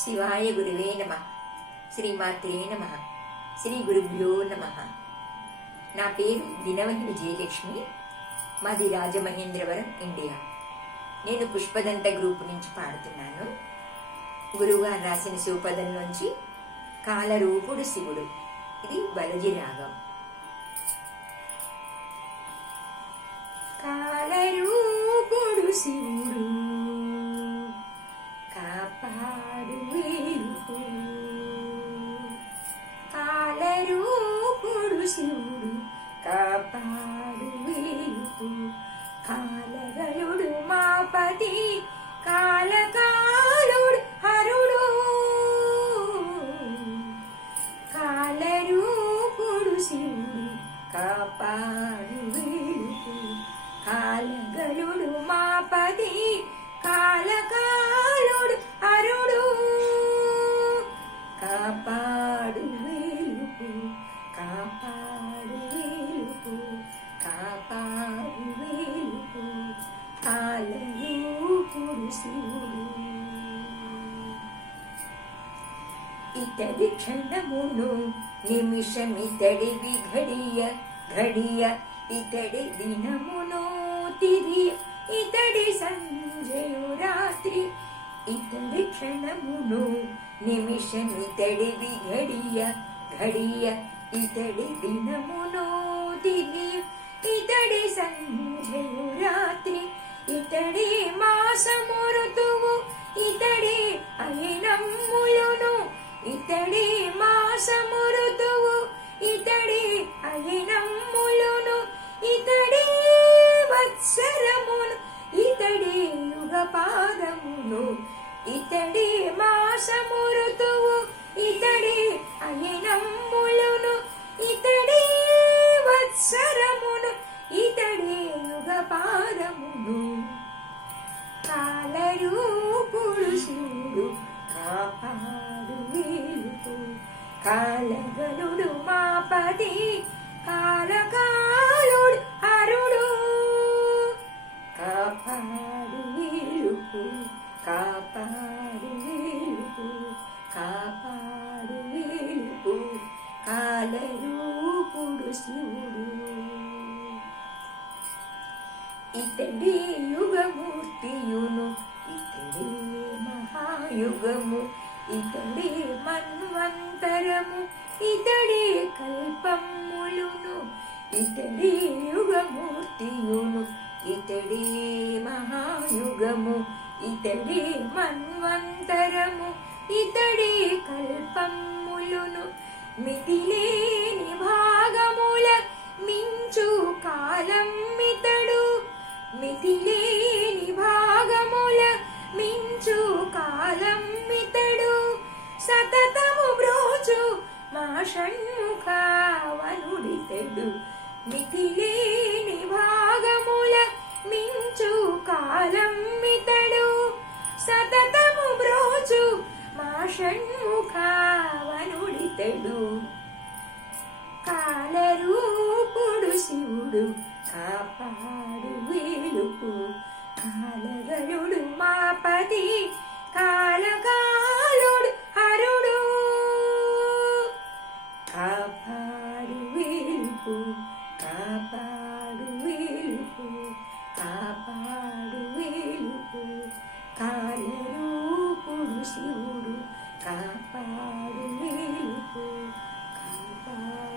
శివాయ గురువే నమః. శ్రీమాత్రే నమః. శ్రీ గురుభ్యో నమః. నా పేరు దినవహి విజయలక్ష్మి. మాది రాజమహేంద్రవరం, ఇండియా. నేను పుష్పదంత గ్రూప్ నుంచి పాడుతున్నాను. గురువుగారు రాసిన సూపదం నుంచి కాలరూపుడు శివుడు, ఇది బలజి రాగం. కాలరూపుడు శివుడు కాపాడు వేలుపు, కాలరూపుడు శివుడు కాపాడు వేలుపు, కాలగలుడు మాపతి కాలకాలుడు హరుడు, కాలరూపుడు శివుడు కాపాడు వేలుపు, కాలగలుడు మాపతి కాలకాలుడు హరుడు, కాపాడు వేలుపు, కాపాడు వేలుపు, కాపాడు వేలుపు, కాలరూపుడు శివుడు. ఇతడి క్షణమును నిమిషమితడివి ఘడియ ఘడియ, ఇతడి దినమును తిరియ, ఇతడి సంజయు రాత్రి, ఇతడి క్షణమును నిమిషమితడివి ఘడియ ఘడియ, ఇతడి దినమును తిరియ, ఇతడి సంజయు రాత్రి, ఇతడి మాసము ఋతువు, ఇతడి అయినమ్ములును, ఇతడి మాసము ఋతువు, ఇతడి అయినమ్ములును, ఇతడి వత్సరమును, ఇతడి యుగపాదమును, ఇతడి మాసము ఋతువు, ఇతడి అయినమ్ములును, ఇతడి వత్సరమును, ఇతడి యుగపాదమును, కాలరూపుడు శివుడు కాపాడు వేలుపు, కాలగలుడు మాపతి కాలకాలుడు హరుడు, కాపాడు వేలుపు, కాపాడు వేలుపు, కాపాడు వేలుపు, కాలరూపుడు శివుడు. ఇతడి యుగమూర్తియును, ఇతడి మహాయుగము, ఇతడి మన్వంతరము, ఇతడి కల్పములును, ఇతడి యుగమూర్తియును, ఇతడి మహాయుగము, ఇతడి మన్వంతరము, ఇతడి కల్పములును, మితిలేని భాగముల మించు కాలం ఇతడు, మితిలేని భాగముల మించు కాలం ఇతడు, సతతము బ్రోచు మా షణ్ముఖవనుడితడు, మితిలేని భాగముల మించు కాలం ఇతడు, సతతము బ్రోచు మా షణ్ముఖవనుడితడు, కాలరూపుడు శివుడు కాపాడు వేలుపు, కాలగలుడు మాపతి కాలకాలుడు హరుడు, కాపాడు వేలుపు, కాపాడు వేలుపు, కాపాడు వేలుపు, కాలరూపుడు శివుడు కాపాడు వేలుపు, కాపాడు